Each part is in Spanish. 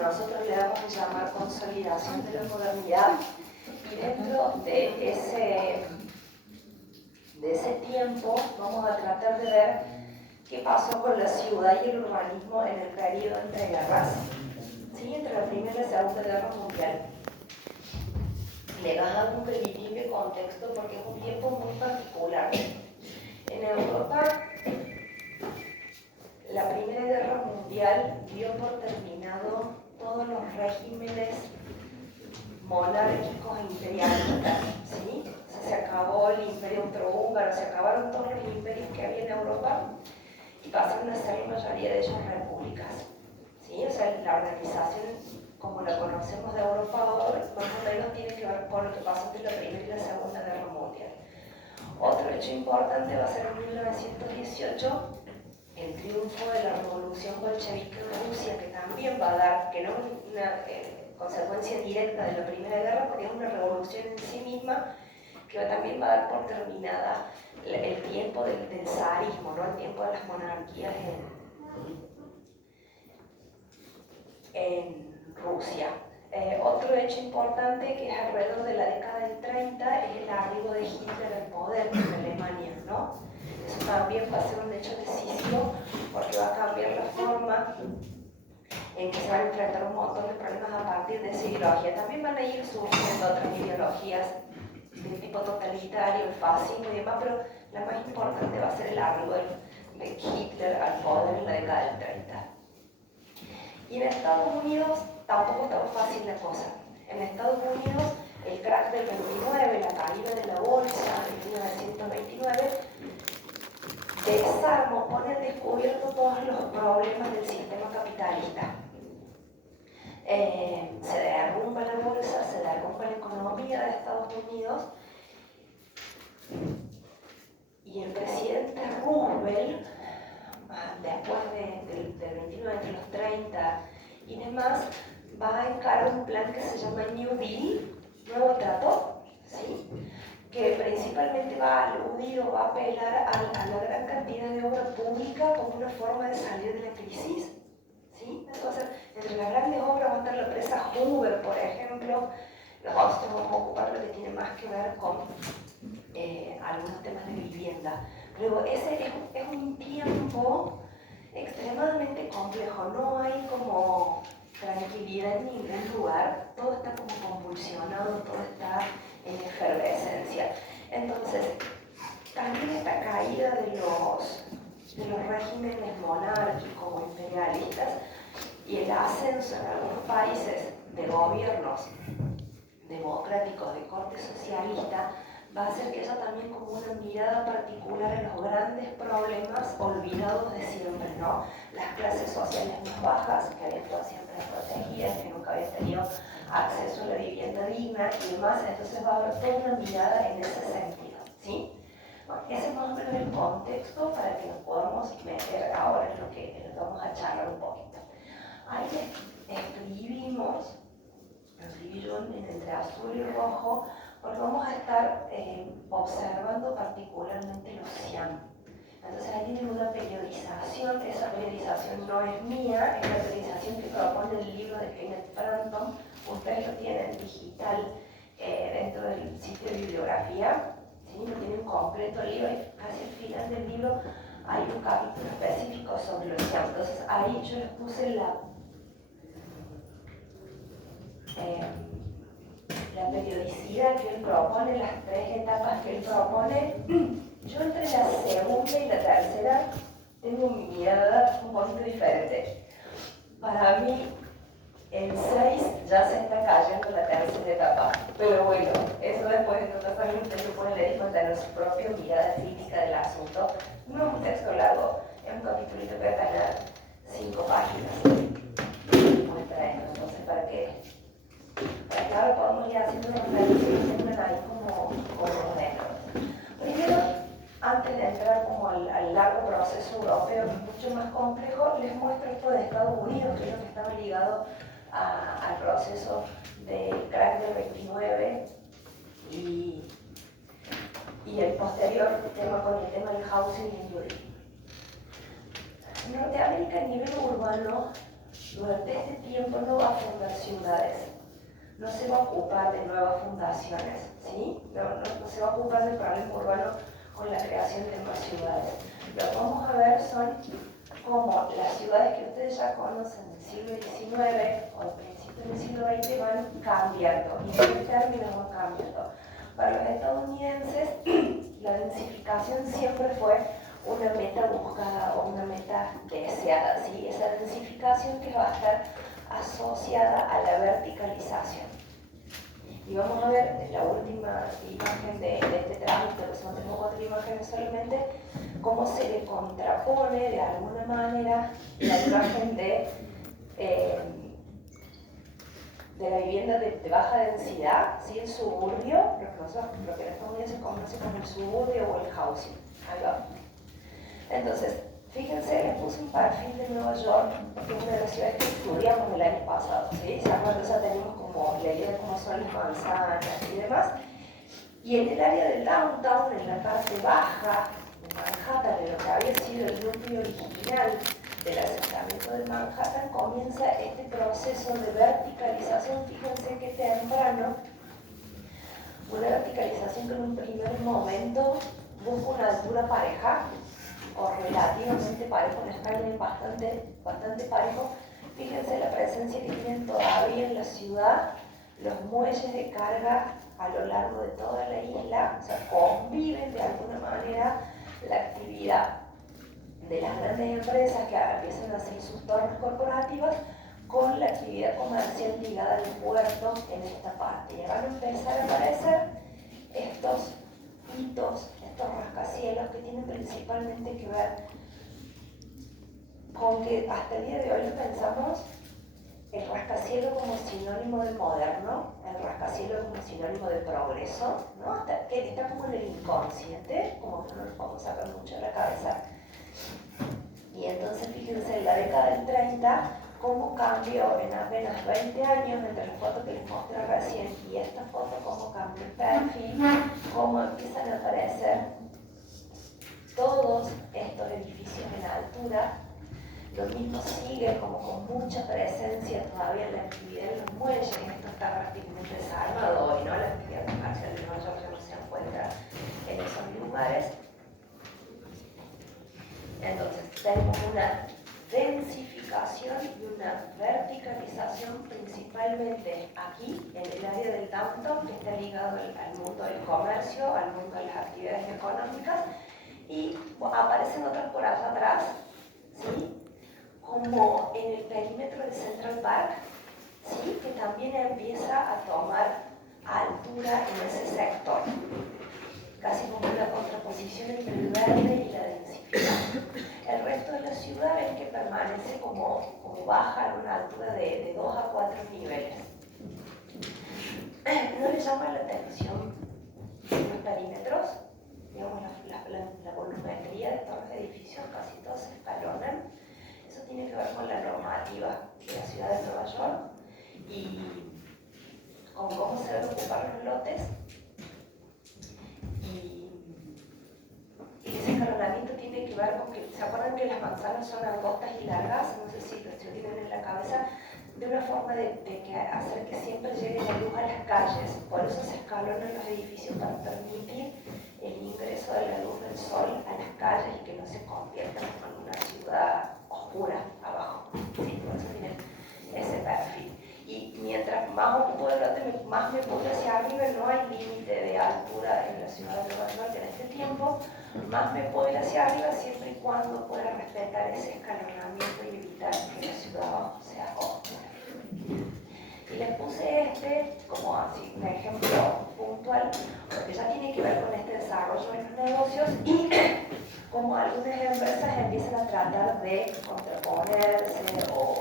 nosotros le vamos a llamar consolidación de la modernidad, y dentro de ese tiempo vamos a tratar de ver qué pasó con la ciudad y el urbanismo en el periodo entre guerras, ¿sí? Entre la Primera y la Segunda Guerra Mundial. Le vas a dar un pelín de contexto porque es un tiempo muy particular. En Europa, la Primera Guerra Mundial dio por terminado todos los regímenes monárquicos e imperialistas, ¿sí? O sea, se acabó el imperio austrohúngaro, se acabaron todos los imperios que había en Europa y pasaron a ser la mayoría de ellos repúblicas, ¿sí? O sea, la organización como la conocemos de Europa hoy, más o menos tiene que ver con lo que pasó entre la Primera y la Segunda Guerra Mundial. Otro hecho importante va a ser en 1918, el triunfo de la revolución bolchevique en Rusia, que también va a dar, que no es una consecuencia directa de la Primera Guerra, porque es una revolución en sí misma, que también va a dar por terminada el tiempo del zarismo, ¿no? El tiempo de las monarquías en Rusia. Otro hecho importante, que es alrededor de la década del 30, es el arribo de Hitler al poder en Alemania, ¿no? Eso también va a ser un hecho decisivo porque va a cambiar la forma en que se van a enfrentar un montón de problemas a partir de esa ideología. También van a ir surgiendo otras ideologías de tipo totalitario, el fascismo y demás, pero la más importante va a ser el arribo de Hitler al poder en la década del 30. Y en Estados Unidos tampoco está fácil la cosa. En Estados Unidos, el crack del 29, la caída de la bolsa en 1929, desarma, pone al descubierto todos los problemas del sistema capitalista. Se derrumba la bolsa, se derrumba la economía de Estados Unidos, y el presidente Roosevelt, después del 29, entre los 30 y demás, va a encarar un plan que se llama New Deal, Nuevo Trato, ¿sí? Que principalmente va a aludir o va a apelar a la gran cantidad de obra pública como una forma de salir de la crisis, ¿sí? Entonces, entre las grandes obras va a estar la empresa Hoover, por ejemplo. Nosotros vamos a ocupar lo que tiene más que ver con algunos temas de vivienda. Luego, ese es un tiempo extremadamente complejo, no hay como tranquilidad en ningún lugar, todo está como convulsionado, todo está en efervescencia. Entonces, también esta caída de los regímenes monárquicos o imperialistas y el ascenso en algunos países de gobiernos democráticos de corte socialista va a hacer que haya también como una mirada particular en los grandes problemas olvidados de siempre, ¿no? Las clases sociales más bajas, que habían estado siempre desprotegidas, que nunca habían tenido acceso a la vivienda digna y demás. Entonces va a haber toda una mirada en ese sentido, ¿sí? Bueno, ese es más o menos el contexto para que nos podamos meter ahora en lo que vamos a charlar un poquito. Ahí escribí yo entre azul y rojo, porque vamos a estar observando particularmente los CIAM. Entonces ahí tienen una periodización, esa periodización no es mía, es la periodización que propone el libro de Kenneth Frampton. Ustedes lo tienen digital dentro del sitio de bibliografía, ¿sí? Lo tienen completo el libro, y casi al final del libro hay un capítulo específico sobre los CIAM. Entonces ahí yo les puse la periodicidad que él propone, las tres etapas que él propone. Yo entre la segunda y la tercera tengo mi mirada un poquito diferente. Para mí, el 6 ya se está cayendo la tercera etapa, pero bueno, eso después de totalmente ustedes se pueden leer con tener su propia mirada crítica del asunto. No es un texto largo, es un capítulito que va a tener 5 páginas. Muestra esto, entonces para que ahora podamos ir haciendo una reflexión ahí como ordenado. Primero, antes de entrar como al largo proceso europeo, que es mucho más complejo, les muestro esto de Estados Unidos, que es lo que estaba ligado al proceso del crack del 29 y el posterior tema con el tema del housing y el New Deal. En Norteamérica, a nivel urbano, durante este tiempo no va a fundar ciudades, no se va a ocupar de nuevas fundaciones, ¿sí? No se va a ocupar del problema urbano con la creación de nuevas ciudades. Lo que vamos a ver son cómo las ciudades que ustedes ya conocen del siglo XIX o principios del siglo XX van cambiando, y en qué términos van cambiando. Para los estadounidenses, la densificación siempre fue una meta buscada o una meta deseada, ¿sí? Esa densificación que va a estar asociada a la verticalización. Y vamos a ver en la última imagen de este trámite, pero son 3 o 4 imágenes solamente, cómo se le contrapone de alguna manera la imagen de la vivienda de baja densidad, ¿sí? El suburbio, lo que en Estados Unidos se conoce como el suburbio o el housing. Ahí va. Entonces, fíjense, les puse un perfil de Nueva York, que es una de las ciudades que estudiamos el año pasado, ¿sí? ¿Se acuerdan? Ya tenemos como la idea de cómo son las manzanas y demás. Y en el área del downtown, en la parte baja de Manhattan, de lo que había sido el núcleo original del asentamiento de Manhattan, comienza este proceso de verticalización. Fíjense que temprano, una verticalización que en un primer momento busca una altura pareja, o relativamente parejo, un skyline bastante parejo. Fíjense la presencia que tienen todavía en la ciudad los muelles de carga a lo largo de toda la isla, o sea, conviven de alguna manera la actividad de las grandes empresas que empiezan a hacer sus torres corporativas con la actividad comercial ligada al puerto en esta parte. Y van a empezar a aparecer estos hitos, estos rascacielos que tienen principalmente que ver con que hasta el día de hoy lo pensamos el rascacielos como sinónimo de moderno, el rascacielos como sinónimo de progreso, ¿no? Hasta que está como en el inconsciente, como que no nos podemos sacar mucho de la cabeza. Y entonces fíjense en la década del 30 cómo cambió en apenas 20 años entre la foto que les mostré recién y esta foto, cómo cambió el perfil, cómo empiezan a aparecer todos estos edificios en altura. Lo mismo sigue como con mucha presencia todavía en la actividad de los muelles, esto está prácticamente desarmado hoy, ¿no? La actividad comercial de Nueva York ya no se encuentra en esos lugares. Entonces tenemos una densificación y una verticalización principalmente aquí, en el área del downtown, que está ligado al mundo del comercio, al mundo de las actividades económicas, y aparecen otras por allá atrás, ¿sí? Como en el perímetro del Central Park, ¿sí? Que también empieza a tomar altura en ese sector, casi como una contraposición entre el verde y la densificación. El resto de la ciudad ven que permanece como baja a una altura de 2 a 4 niveles. ¿No les llama la atención los perímetros? Digamos, la volumetría de estos edificios, casi todos se escalonan. Eso tiene que ver con la normativa de la ciudad de Nueva York y con cómo se deben ocupar los lotes. Y ese escalonamiento tiene que ver con que, ¿se acuerdan que las manzanas son angostas y largas? No sé si lo tienen en la cabeza, de una forma de hacer que siempre llegue la luz a las calles. Por eso se escalonan los edificios para permitir el ingreso de la luz del sol a las calles y que no se convierta en una ciudad oscura abajo. Sí, por eso tienen ese perfil. Y mientras más ocupo el lote, más me voy hacia arriba, no hay límite de altura en la ciudad de Nueva York en este tiempo, más me puedo ir hacia arriba siempre y cuando pueda respetar ese escalonamiento y evitar que la ciudad abajo sea oscura. Y les puse este como así un ejemplo puntual, porque ya tiene que ver con este desarrollo en los negocios y como algunas empresas empiezan a tratar de contraponerse o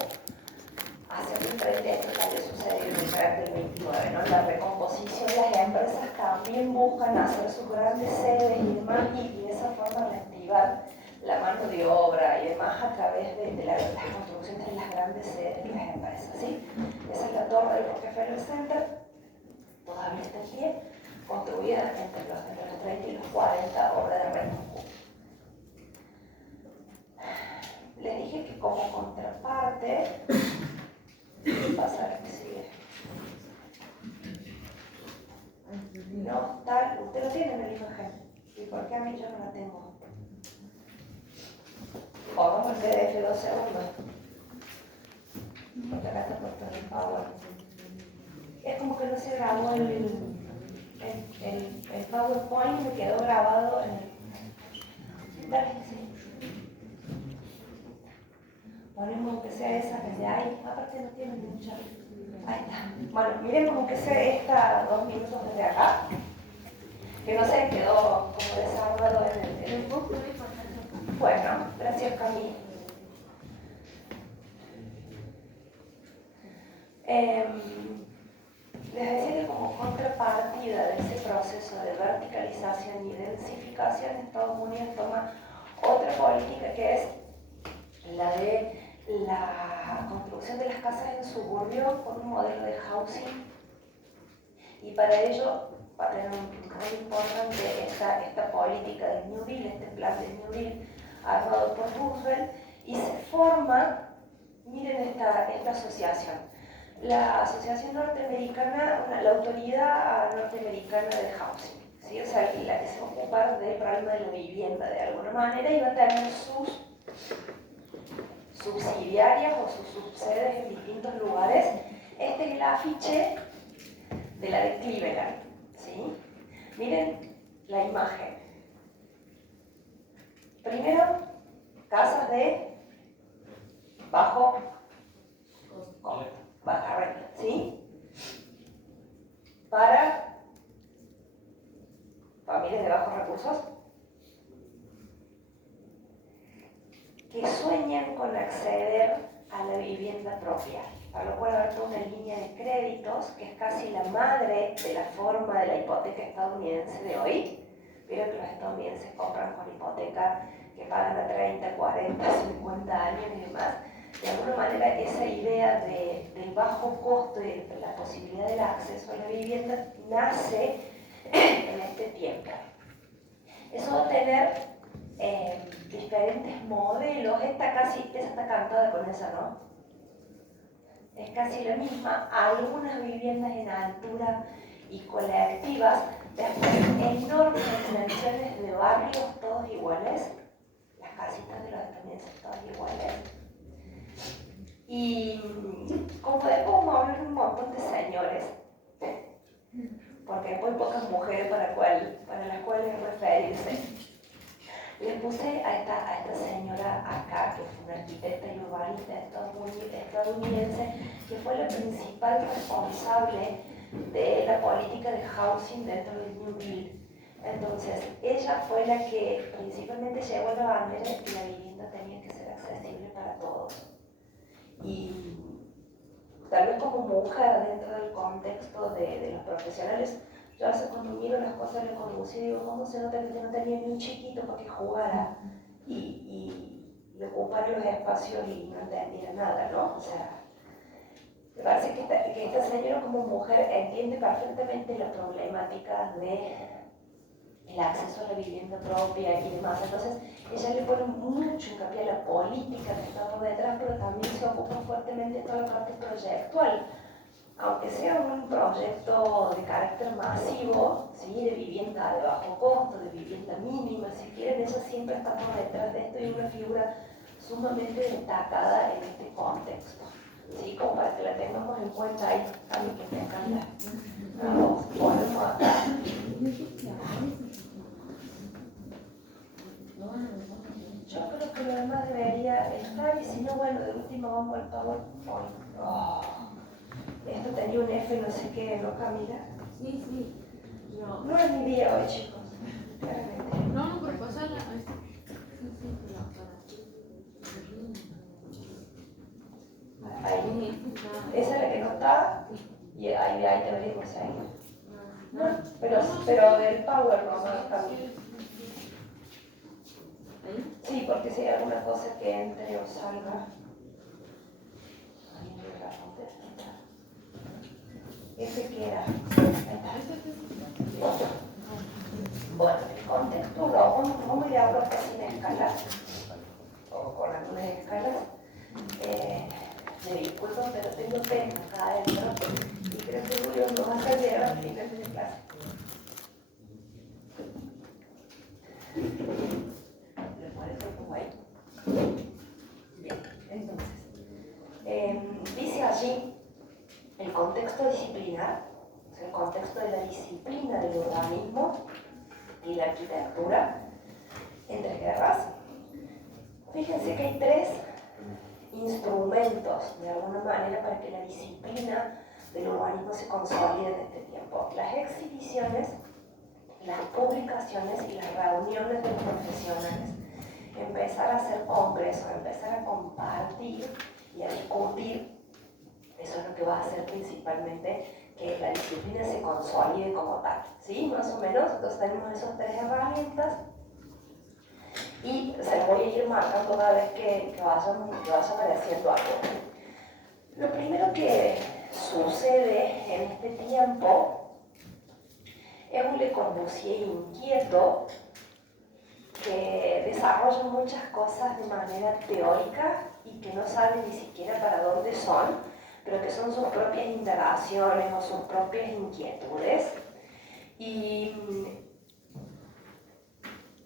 hacer un frente a esto que había sucedido en el carácter 29, ¿no? La recomposición de las empresas también buscan hacer sus grandes sedes y demás, y de esa forma reactivar la mano de obra y demás a través de las construcciones de las grandes sedes de las empresas, ¿sí? Esa es la torre del Rockefeller Center, todavía está en pie, construida entre los 30 y los 40, obra de Raymond Kuhn. les dije que como contraparte, ¿qué pasa a que sigue? No, tal, usted lo tiene en la imagen. ¿Y por qué a mí yo no la tengo? Pongamos el PDF 2 segundos. Porque acá está puesto en el Power. Es como que no se grabó el PowerPoint, me quedó grabado en el... Dale, sí. Ponemos que sea esa que sea ahí. Aparte no tiene mucha. Ahí está. Bueno, miren como que sea esta 2 minutos desde acá. Que no se quedó como desarmado en el book. Bueno, gracias Camila. Les decía que como contrapartida de ese proceso de verticalización y densificación, Estados Unidos toma otra política que es la de la construcción de las casas en suburbio con un modelo de housing, y para ello va a tener un rol importante esta política de New Deal, este plan de New Deal armado por Roosevelt, y se forma, miren esta asociación, la Asociación Norteamericana, la Autoridad Norteamericana de Housing, ¿sí? O sea, la que se ocupa del problema de la vivienda de alguna manera, y va a tener sus subsidiarias o sus subsedes en distintos lugares. Este es el afiche de la de Cleveland, ¿sí? Miren la imagen. Primero, casas de baja renta, ¿sí? Para familias de bajos recursos que sueñan con acceder a la vivienda propia, para lo cual habrá toda una línea de créditos que es casi la madre de la forma de la hipoteca estadounidense de hoy. Vieron que los estadounidenses compran con hipoteca que pagan a 30, 40, 50 años y demás. De alguna manera esa idea del bajo costo y de la posibilidad del acceso a la vivienda nace en este tiempo. Eso va a tener diferentes modelos. Esa está cantada con esa, ¿no? Es casi la misma. Algunas viviendas en altura y colectivas, después enormes extensiones de barrios todos iguales, las casitas de los estadounidenses todas iguales. Y como después vamos a hablar un montón de señores, porque hay muy pocas mujeres para las cuales referirse. Le puse a esta señora acá, que fue una arquitecta y urbanista estadounidense, que fue la principal responsable de la política de housing dentro del New Deal. Entonces, ella fue la que principalmente llevó la bandera de que la vivienda tenía que ser accesible para todos. Y tal vez como mujer dentro del contexto de los profesionales, yo a veces cuando miro las cosas de conducción digo, ¿cómo se nota que no tenía ni un chiquito para que jugara y ocupara los espacios y no entendiera nada, ¿no? O sea, me parece que esta señora como mujer entiende perfectamente la problemática del acceso a la vivienda propia y demás. Entonces, ella le pone mucho hincapié a la política que está por detrás, pero también se ocupa fuertemente de toda la parte proyectual. Aunque sea un proyecto de carácter masivo, ¿sí? De vivienda de bajo costo, de vivienda mínima, si quieren, ella siempre está por detrás de esto y una figura sumamente destacada en este contexto. ¿Sí? Como para que la tengamos en cuenta ahí, a mí que me encanta. Vamos, ponemos acá. Yo creo que lo demás debería estar, y si no, bueno, de última vamos al PowerPoint. Oh. Esto tenía un F, no sé qué, ¿no, Camila? Sí, sí. No es mi día hoy, chicos. Claramente. No, pero pasarla a esta. Ahí. Esa es la que no está, y ahí deberíamos ahí. No, pero del Power no, Camila. Sí, porque si hay alguna cosa que entre o salga. Ese que era. Bueno, el contexto lo vamos a ir a hablar sin escala, o con algunas escalas. Me disculpo, pero tengo pena acá adentro y creo que Julio no va a salir al final de la clase. ¿Le parece como ahí? Bien, entonces, dice allí el contexto disciplinar, o sea, el contexto de la disciplina del urbanismo y la arquitectura entre guerras. Fíjense que hay tres instrumentos, de alguna manera, para que la disciplina del urbanismo se consolide en este tiempo: las exhibiciones, las publicaciones y las reuniones de los profesionales. Empezar a hacer congresos, empezar a compartir y a discutir, eso es lo que va a hacer principalmente que la disciplina se consolide como tal, ¿sí? Más o menos, entonces tenemos esas tres herramientas y se las voy a ir marcando cada vez que vaya apareciendo algo. Lo primero que sucede en este tiempo es un Le Corbusier inquieto que desarrolla muchas cosas de manera teórica y que no sabe ni siquiera para dónde son, pero que son sus propias indagaciones o sus propias inquietudes. Y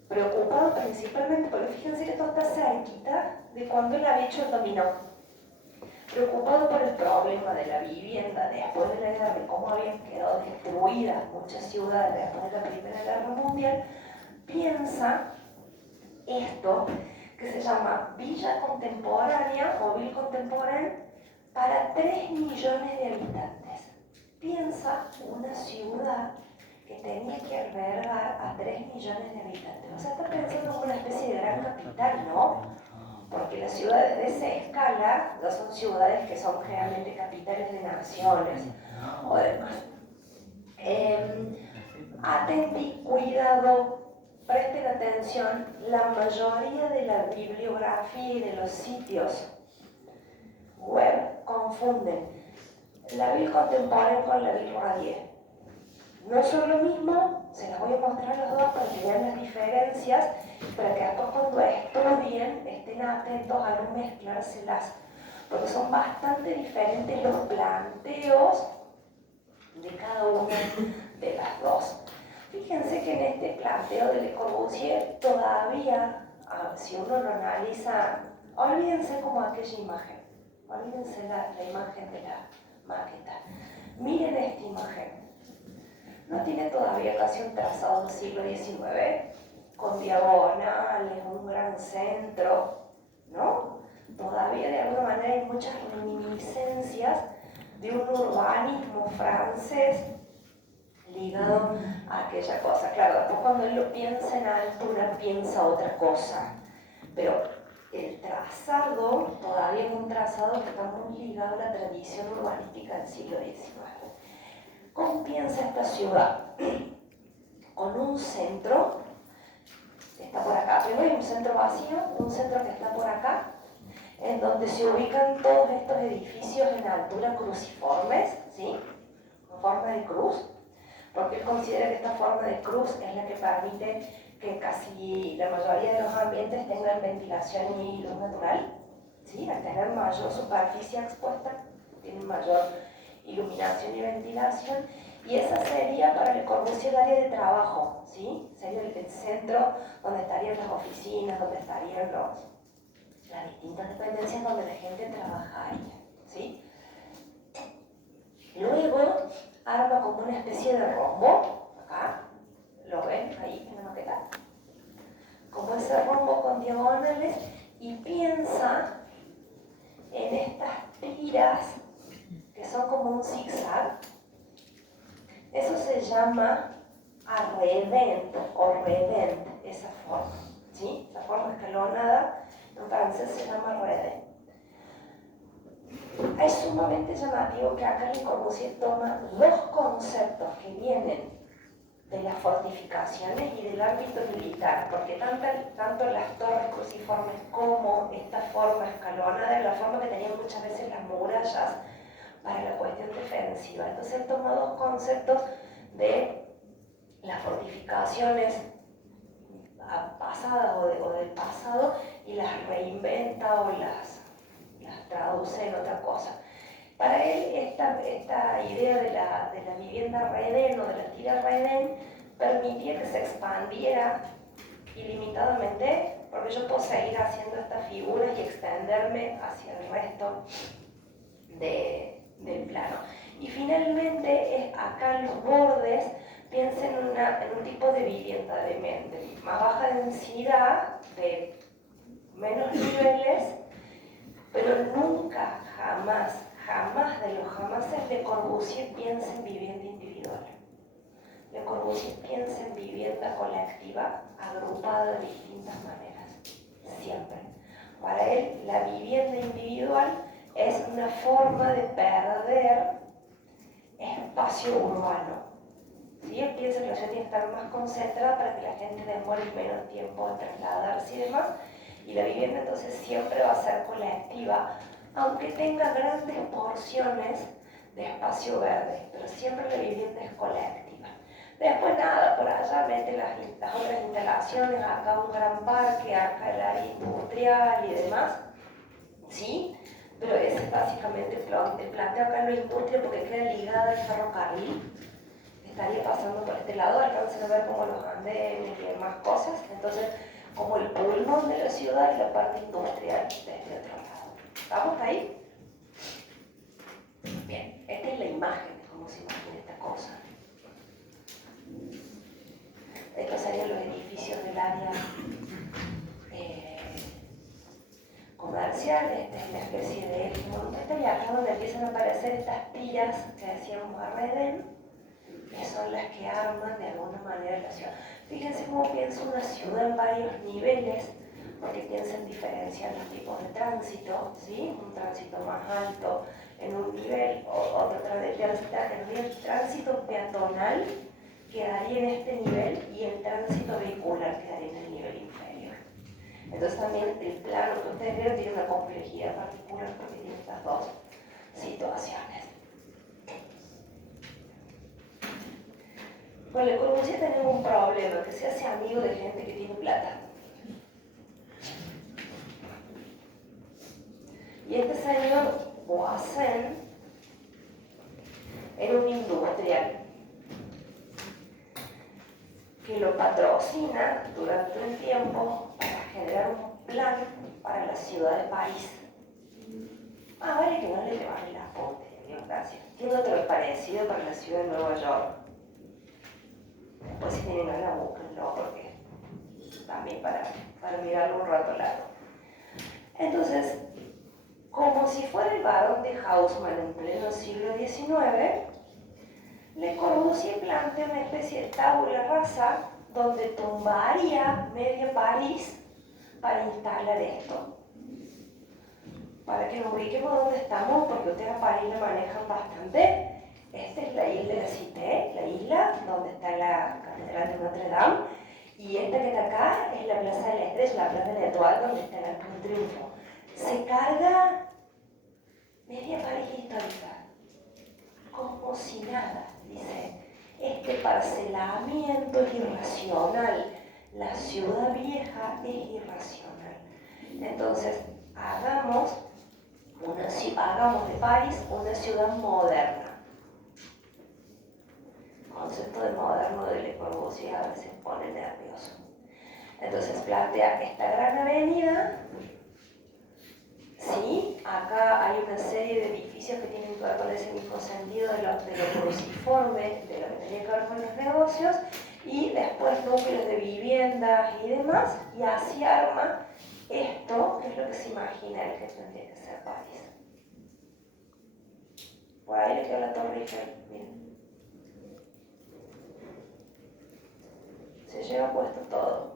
preocupado principalmente, porque fíjense que esto está cerquita de cuando él había hecho el dominó. Preocupado por el problema de la vivienda después de la guerra, de cómo habían quedado destruidas muchas ciudades después de la Primera Guerra Mundial, piensa esto que se llama Villa Contemporánea o Ville Contemporaine para 3 millones de habitantes. Piensa una ciudad que tenía que albergar a 3 millones de habitantes. O sea, está pensando en una especie de gran capital, ¿no? Porque las ciudades de esa escala no son ciudades que son realmente capitales de naciones o demás. Atenti, cuidado, presten atención, la mayoría de la bibliografía y de los sitios web confunden la Ville Contemporaine con la Ville Radier. No son lo mismo, se las voy a mostrar los dos para que vean las diferencias, para que después cuando estudien estén atentos a no mezclárselas, porque son bastante diferentes los planteos de cada una de las dos. Fíjense que en este planteo de Le Corbusier todavía, si uno lo analiza, olvídense como aquella imagen, olvídense la imagen de la maqueta. Miren esta imagen. No tiene todavía casi un trazado del siglo XIX, con diagonales, un gran centro, ¿no? Todavía de alguna manera hay muchas reminiscencias de un urbanismo francés ligado a aquella cosa. Claro, después cuando él lo piensa en altura, piensa otra cosa, pero el trazado todavía es un trazado que está muy ligado a la tradición urbanística del siglo XIX. ¿Cómo piensa esta ciudad? Con un centro, está por acá, primero hay un centro vacío, un centro que está por acá, en donde se ubican todos estos edificios en altura cruciformes, ¿sí? En forma de cruz, porque él considera que esta forma de cruz es la que permite que casi la mayoría de los ambientes tengan ventilación y luz natural, ¿sí? Al tener mayor superficie expuesta, tienen mayor iluminación y ventilación, y esa sería para Le Corbusier el área de trabajo, ¿sí? Sería el centro donde estarían las oficinas, donde estarían las distintas dependencias donde la gente trabajaría, ¿sí? Luego arma como una especie de rombo, acá, ¿lo ven ahí en la maqueta? Como ese rombo con diagonales, y piensa en estas tiras que son como un zigzag. Eso se llama arredent o redent, esa forma, ¿sí? Esa forma escalonada, en francés se llama redent. Es sumamente llamativo que acá Le Corbusier toma dos conceptos que vienen de las fortificaciones y del ámbito militar, porque tanto las torres cruciformes como esta forma escalonada era la forma que tenían muchas veces las murallas para la cuestión defensiva. Entonces él toma dos conceptos de las fortificaciones pasadas o del pasado y las reinventa o las traduce en otra cosa. esta idea de la vivienda Redén o de la tira Redén permitía que se expandiera ilimitadamente, porque yo puedo seguir haciendo estas figuras y extenderme hacia el resto del plano. Y finalmente, es acá en los bordes, piensen en un tipo de vivienda de más baja densidad, de menos niveles, pero nunca, jamás de los jamases Le Corbusier piensa en vivienda individual. Le Corbusier piensa en vivienda colectiva, agrupada de distintas maneras, siempre. Para él, la vivienda individual es una forma de perder espacio urbano. ¿Sí? Él piensa que la ciudad tiene que estar más concentrada para que la gente demore menos tiempo en trasladarse y demás, y la vivienda entonces siempre va a ser colectiva, aunque tenga grandes porciones de espacio verde, pero siempre la vivienda es colectiva. Después nada, por allá mete las otras instalaciones, acá un gran parque, acá el área industrial y demás, ¿sí? Pero ese es básicamente el planteo acá en la industria porque queda ligada al ferrocarril. Estaría pasando por este lado, alcancen a ver como los andenes y demás cosas, entonces como el pulmón de la ciudad y la parte industrial desde otro lado. ¿Estamos ahí? Bien, esta es la imagen de cómo se imagina esta cosa. Estos serían los edificios del área comercial. Esta es la especie de eje monumental y acá donde empiezan a aparecer estas tiras que decíamos a Redén, que son las que arman de alguna manera la ciudad. Fíjense cómo piensa una ciudad en varios niveles, porque piensa en diferenciar los tipos de tránsito, ¿sí? Un tránsito más alto en un nivel, otro tránsito peatonal quedaría en este nivel y el tránsito vehicular quedaría en el nivel inferior. Entonces también el plano que ustedes vieron tiene una complejidad particular porque tiene estas dos situaciones. Con Le Corbusier tenemos un problema, que se hace amigo de gente que tiene plata. Y este señor Voisin era un industrial que lo patrocina durante un tiempo para generar un plan para la ciudad de París. Vale que no le llevaré la apunte, Dios gracias. Tiene otro parecido para la ciudad de Nueva York. Después si tienen ganas, búsquenlo porque también para mirarlo un rato largo. Entonces, como si fuera el barón de Haussmann en pleno siglo XIX, Le Corbusier plantea una especie de tabula rasa donde tumbaría medio París para instalar esto. Para que nos ubiquemos donde estamos, porque ustedes a París la manejan bastante. Esta es la isla de la Cité, la isla donde está la Catedral de Notre Dame, y esta que está acá es la Plaza de la Estrella, la Plaza de la Etoile, donde está el Arco del Triunfo. Se carga media París histórica, como si nada, dice. Este parcelamiento es irracional, la ciudad vieja es irracional. Entonces, hagamos de París una ciudad moderna. El concepto de moderno de Le Corbusier a veces pone nervioso. Entonces plantea esta gran avenida, sí, acá hay una serie de edificios que tienen que ver con ese mismo sentido de lo cruciforme, de lo que tenía que ver con los negocios, y después núcleos de viviendas y demás, y así arma esto, que es lo que se imagina el que tendría que ser París. Por ahí le quedó la Torre Eiffel, miren. Se lleva puesto todo.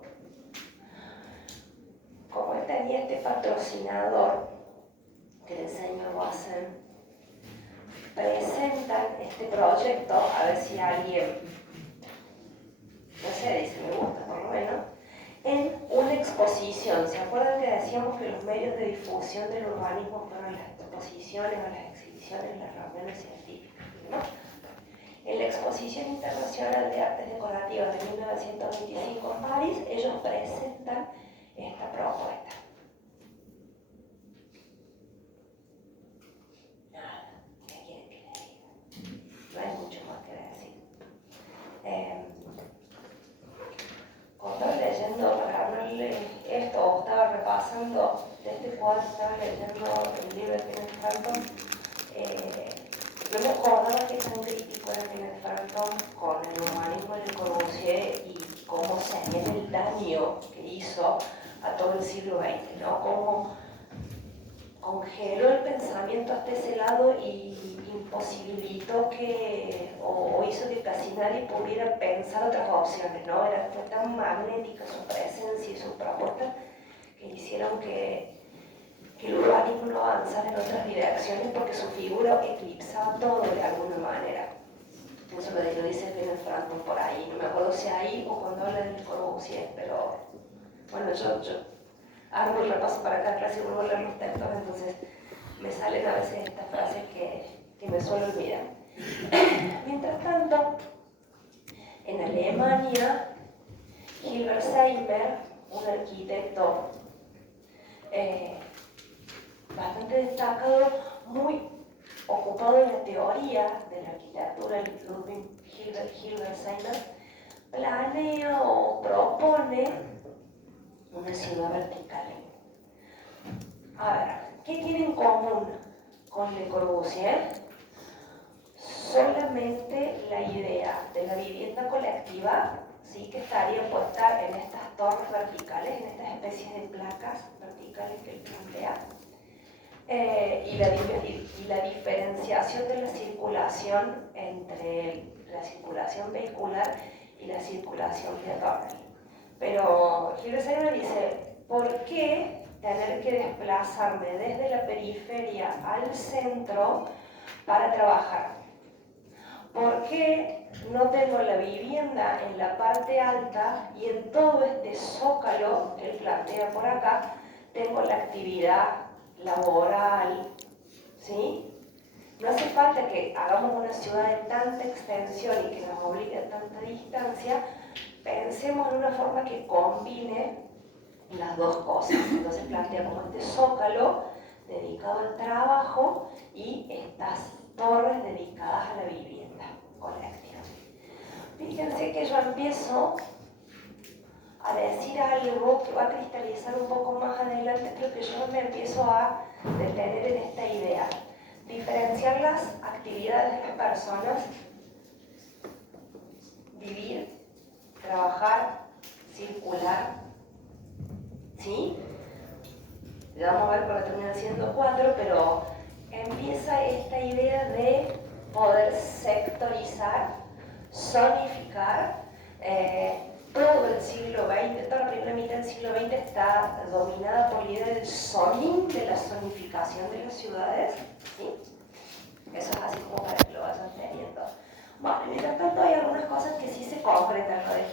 Como él tenía este patrocinador, que le enseñó Voisin, presentan este proyecto, a ver si alguien, no sé, dice me gusta por lo menos, en una exposición. ¿Se acuerdan que decíamos que los medios de difusión del urbanismo fueron las exposiciones o las exhibiciones, las reuniones científicas, ¿no? En la Exposición Internacional de Artes Decorativas de 1925 en París, ellos presentan esta propuesta. Nada, ¿qué quieren que les diga? pasando de este cuadro, estaba leyendo el libro de Kenneth Frampton, no me acordaba que tan crítico era Kenneth Frampton con el humanismo de Le Corbusier y cómo señala el daño que hizo a todo el siglo XX, ¿no? Cómo congeló el pensamiento hasta ese lado y imposibilitó o hizo que casi nadie pudiera pensar otras opciones, ¿no? Fue tan magnética su presencia y sus propuestas que hicieron que el urbanismo no avanzara en otras direcciones porque su figura eclipsaba todo de alguna manera. Eso lo dice Kenneth Frampton por ahí, no me acuerdo si ahí o cuando habla del Corbusier, pero bueno, yo armo el repaso para cada clase y vuelvo a leer los textos, entonces me salen a veces estas frases que me suelo olvidar. Mientras tanto, en Alemania, Hilbert-Seimer, un arquitecto bastante destacado, muy ocupado en la teoría de la arquitectura, Ludwig Hilbert-Seimer, planea o propone una ciudad vertical. A ver, ¿qué tiene en común con Le Corbusier? Solamente la idea de la vivienda colectiva, ¿sí? Que estaría puesta en estas torres verticales, en estas especies de placas verticales que él plantea, y la diferenciación de la circulación entre la circulación vehicular y la circulación peatonal. Pero Hilbert dice, ¿por qué tener que desplazarme desde la periferia al centro para trabajar? ¿Por qué no tengo la vivienda en la parte alta y en todo este zócalo que él plantea por acá tengo la actividad laboral? ¿Sí? No hace falta que hagamos una ciudad de tanta extensión y que nos obligue a tanta distancia. Pensemos en una forma que combine las dos cosas. Entonces plantea como este zócalo dedicado al trabajo y estas torres dedicadas a la vivienda colectiva. Fíjense que yo empiezo a decir algo que va a cristalizar un poco más adelante, pero que yo me empiezo a detener en esta idea. Diferenciar las actividades de las personas, vivir, trabajar, circular, ¿sí? Ya vamos a ver cuando termina siendo 4, pero empieza esta idea de poder sectorizar, zonificar. Todo el siglo XX, toda la primera mitad del siglo XX está dominada por la idea del zoning, de la zonificación de las ciudades, ¿sí? Eso es así como para que lo vayan teniendo. Bueno, mientras tanto hay algunas cosas que sí se concretan. Lo de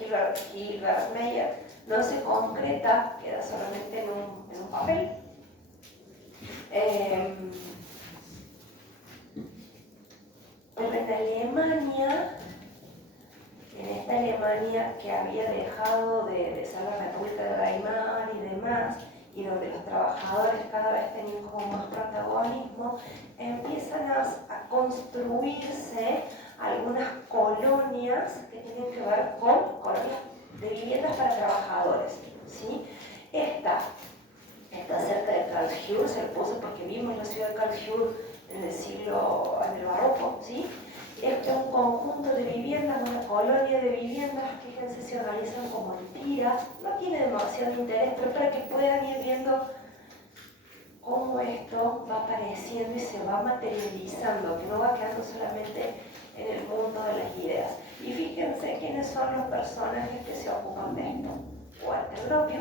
Hilbert-Meyer no se concreta, queda solamente en un papel. Pero en Alemania, en esta Alemania que había dejado de ser la República de Weimar y demás, y donde los trabajadores cada vez tenían como más protagonismo, empiezan a construirse algunas colonias que tienen que ver con colonias de viviendas para trabajadores, ¿sí? Esta está cerca de Karlsruhe, se le puso porque vimos la ciudad de Karlsruhe en el barroco, ¿sí? Este es un conjunto de viviendas, una colonia de viviendas, fíjense, se organizan como en tiras, no tiene demasiado interés, pero para que puedan ir viendo cómo esto va apareciendo y se va materializando, que no va quedando solamente en el mundo de las ideas. Y fíjense quiénes son los personajes que se ocupan de esto. Walter Gropius,